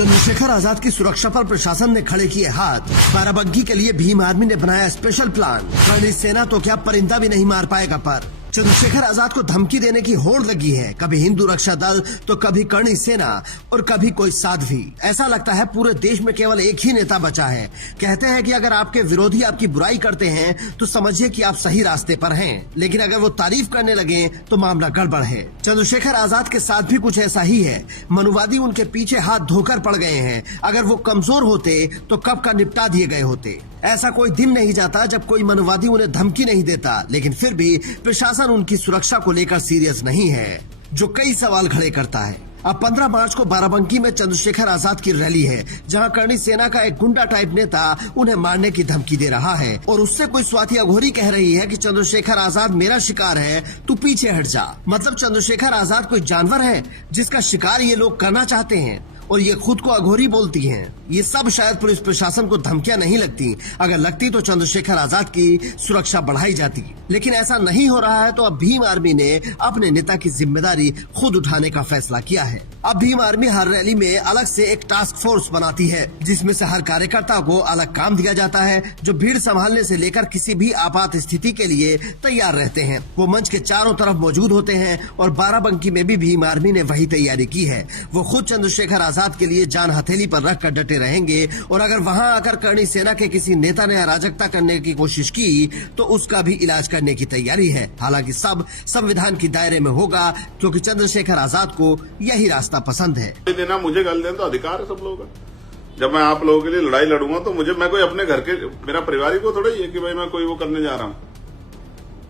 चंद्रशेखर आजाद की सुरक्षा पर प्रशासन ने खड़े किए हाथ। बाराबंकी के लिए भीम आर्मी ने बनाया स्पेशल प्लान। कर्णी सेना तो क्या परिंदा भी नहीं मार पाएगा। पर चंद्रशेखर आजाद को धमकी देने की होड़ लगी है। कभी हिंदू रक्षा दल तो कभी कर्णी सेना और कभी कोई साध्वी। ऐसा लगता है पूरे देश में केवल एक ही नेता बचा है। कहते हैं कि अगर आपके विरोधी आपकी बुराई करते हैं तो समझिए कि आप सही रास्ते पर हैं, लेकिन अगर वो तारीफ करने लगे तो मामला गड़बड़ है। चंद्रशेखर आजाद के साथ भी कुछ ऐसा ही है। मनुवादी उनके पीछे हाथ धोकर पड़ गए हैं। अगर वो कमजोर होते तो कब का निपटा दिए गए होते। ऐसा कोई दिन नहीं जाता जब कोई मनुवादी उन्हें धमकी नहीं देता, लेकिन फिर भी प्रशासन उनकी सुरक्षा को लेकर सीरियस नहीं है, जो कई सवाल खड़े करता है। अब 15 मार्च को बाराबंकी में चंद्रशेखर आजाद की रैली है, जहां कर्णी सेना का एक गुंडा टाइप नेता उन्हें मारने की धमकी दे रहा है और उससे कोई स्वाति अघोरी कह रही है कि चंद्रशेखर आजाद मेरा शिकार है, तू पीछे हट जा। मतलब चंद्रशेखर आजाद कोई जानवर है जिसका शिकार ये लोग करना चाहते हैं और ये खुद को अघोरी बोलती हैं। ये सब शायद पुलिस प्रशासन को धमकियां नहीं लगती। अगर लगती तो चंद्रशेखर आजाद की सुरक्षा बढ़ाई जाती, लेकिन ऐसा नहीं हो रहा है। तो अब भीम आर्मी ने अपने नेता की जिम्मेदारी खुद उठाने का फैसला किया है। अब भीम आर्मी हर रैली में अलग से एक टास्क फोर्स बनाती है, जिसमें से हर कार्यकर्ता को अलग काम दिया जाता है, जो भीड़ संभालने से लेकर किसी भी आपात स्थिति के लिए तैयार रहते हैं। वो मंच के चारों तरफ मौजूद होते हैं और बाराबंकी में भी भीम आर्मी ने वही तैयारी की है। वो खुद चंद्रशेखर आजाद के लिए जान हथेली पर रख कर डटे रहेंगे और अगर वहां आकर कर्णी सेना के किसी नेता ने अराजकता करने की कोशिश की तो उसका भी इलाज करने की तैयारी है। हालांकि सब संविधान के दायरे में होगा, क्योंकि चंद्रशेखर आजाद को यही रास्ता पसंद है। देना मुझे गाली देना तो अधिकार है सब लोगों का। जब मैं आप लोगों के लिए लड़ाई लड़ूंगा तो मैं कोई अपने घर के मेरा परिवार को थोड़ा ही है कि भाई मैं कोई वो करने जा रहा हूं,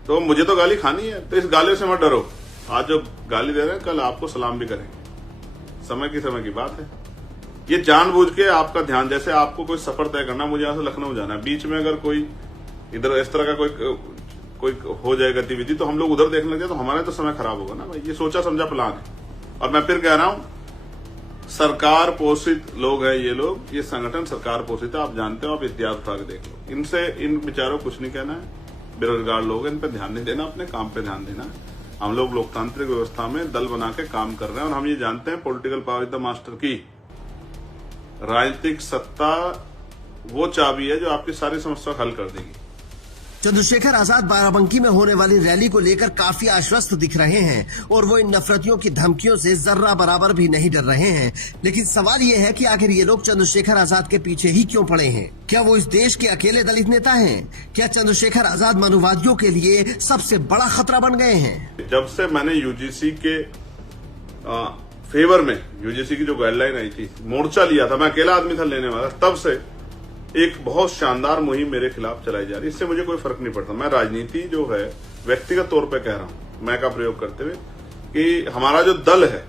तो मुझे तो गाली खानी है। तो इस गाली से मत डरो। आज जो गाली दे रहे हैं कल आपको सलाम भी करेंगे। समय की बात है। ये जानबूझ के आपका ध्यान, जैसे आपको कोई सफर तय करना, मुझे यहां से लखनऊ जाना है, बीच में अगर कोई इधर इस तरह का कोई हो जाए गतिविधि तो हम लोग उधर देखने लग जाए तो हमारा तो समय खराब होगा ना भाई। ये सोचा समझा प्लान है। और मैं फिर कह रहा हूं, सरकार पोषित लोग हैं ये लोग, ये संगठन सरकार पोषित है। आप जानते हो, आप इतिहास उठा के देख लो। इनसे इन बेचारों कुछ नहीं कहना है। बेरोजगार लोग हैं, इन पर ध्यान नहीं देना, अपने काम पे ध्यान देना। हम लोग लोकतांत्रिक व्यवस्था में दल बना के काम कर रहे हैं और हम ये जानते हैं political power is the master की। राजनीतिक सत्ता वो चाबी है जो आपकी सारी समस्या हल कर देगी। चंद्रशेखर आजाद बाराबंकी में होने वाली रैली को लेकर काफी आश्वस्त दिख रहे हैं और वो इन नफरतियों की धमकियों से जर्रा बराबर भी नहीं डर रहे हैं। लेकिन सवाल ये है कि आखिर ये लोग चंद्रशेखर आजाद के पीछे ही क्यों पड़े हैं? क्या वो इस देश के अकेले दलित नेता हैं? क्या चंद्रशेखर आजाद मनुवादियों के लिए सबसे बड़ा खतरा बन गए हैं? जब से मैंने यूजीसी के फेवर में, यूजीसी की जो गाइडलाइन आई थी, मोर्चा लिया था, मैं अकेला आदमी था लेने वाला, तब से एक बहुत शानदार मुहिम मेरे खिलाफ चलाई जा रही है। इससे मुझे कोई फर्क नहीं पड़ता। मैं राजनीति जो है व्यक्तिगत तौर पे कह रहा हूं, मैं का प्रयोग करते हुए, कि हमारा जो दल है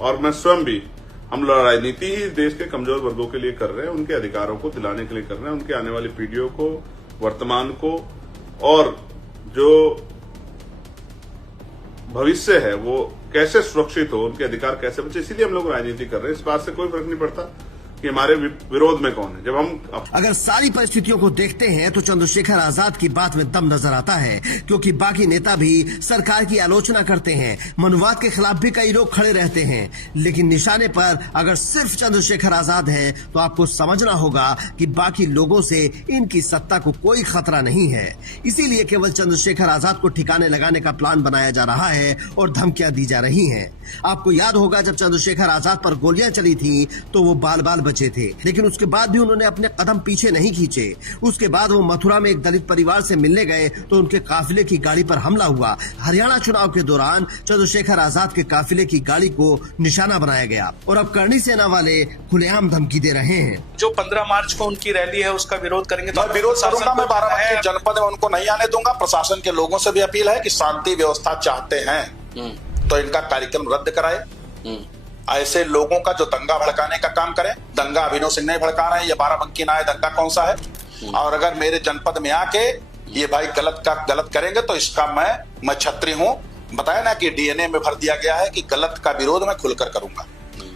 और मैं स्वयं भी, हम राजनीति ही देश के कमजोर वर्गों के लिए कर रहे हैं, उनके अधिकारों को दिलाने के लिए कर रहे हैं, उनके आने वाली पीढ़ियों को, वर्तमान को, और जो भविष्य है वो कैसे सुरक्षित हो, उनके अधिकार कैसे बचे, इसीलिए हम लोग राजनीति कर रहे हैं। इस बात से कोई फर्क नहीं पड़ता कि हमारे विरोध में कौन है। जब हम अगर सारी परिस्थितियों को देखते हैं तो चंद्रशेखर आजाद की बात में दम नजर आता है, क्योंकि बाकी नेता भी सरकार की आलोचना करते हैं, मनुवाद के खिलाफ भी कई लोग खड़े रहते हैं, लेकिन निशाने पर अगर सिर्फ चंद्रशेखर आजाद है तो आपको समझना होगा कि बाकी लोगों से इनकी सत्ता को कोई खतरा नहीं है। इसीलिए केवल चंद्रशेखर आजाद को ठिकाने लगाने का प्लान बनाया जा रहा है और धमकियां दी जा रही है। आपको याद होगा जब चंद्रशेखर आजाद पर गोलियां चली थी तो वो बाल बाल बचे थे, लेकिन उसके बाद भी उन्होंने अपने कदम पीछे नहीं खींचे। उसके बाद वो मथुरा में एक दलित परिवार से मिलने गए तो उनके काफिले की गाड़ी पर हमला हुआ। हरियाणा चुनाव के दौरान चंद्रशेखर आजाद के काफिले की गाड़ी को निशाना बनाया गया और अब कर्णी सेना वाले खुलेआम धमकी दे रहे हैं। जो 15 मार्च को उनकी रैली है उसका विरोध करेंगे तो विरोध करूंगा। मैं बाराबंकी जनपद में उनको नहीं आने दूंगा। प्रशासन के लोगों से भी अपील है कि शांति व्यवस्था चाहते हैं तो इनका कार्यक्रम रद्द कराए। ऐसे लोगों का जो दंगा भड़काने का काम करें, दंगा अभिनव सिंह नहीं भड़का रहे हैं, ये बाराबंकी ना है, दंगा कौन सा है? और अगर मेरे जनपद में आके ये भाई गलत करेंगे तो इसका मैं छत्री हूं। बताया ना कि डीएनए में भर दिया गया है कि गलत का विरोध मैं खुलकर करूंगा।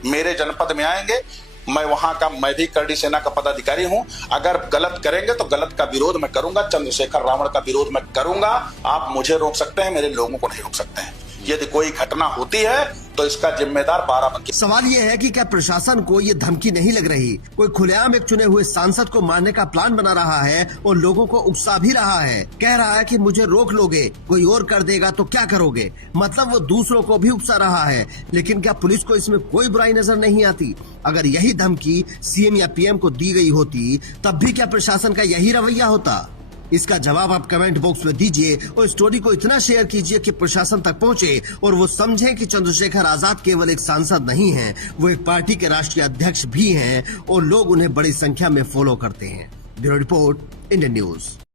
मेरे जनपद में आएंगे, मैं वहां का, मैं भी कर्णी सेना का पदाधिकारी हूं। अगर गलत करेंगे तो गलत का विरोध मैं करूंगा, चंद्रशेखर रावण का विरोध मैं करूंगा। आप मुझे रोक सकते हैं, मेरे लोगों को नहीं रोक सकते हैं। यदि कोई घटना होती है तो इसका जिम्मेदार बाराबंकी। सवाल ये है कि क्या प्रशासन को ये धमकी नहीं लग रही? कोई खुलेआम एक चुने हुए सांसद को मारने का प्लान बना रहा है और लोगों को उकसा भी रहा है। कह रहा है कि मुझे रोक लोगे, कोई और कर देगा तो क्या करोगे? मतलब वो दूसरों को भी उकसा रहा है। लेकिन क्या पुलिस को इसमें कोई बुराई नजर नहीं आती? अगर यही धमकी सीएम या पीएम को दी गई होती तब भी क्या प्रशासन का यही रवैया होता? इसका जवाब आप कमेंट बॉक्स में दीजिए और स्टोरी को इतना शेयर कीजिए कि प्रशासन तक पहुंचे और वो समझें कि चंद्रशेखर आजाद केवल एक सांसद नहीं हैं, वो एक पार्टी के राष्ट्रीय अध्यक्ष भी हैं और लोग उन्हें बड़ी संख्या में फॉलो करते हैं। Bureau report, Indian news.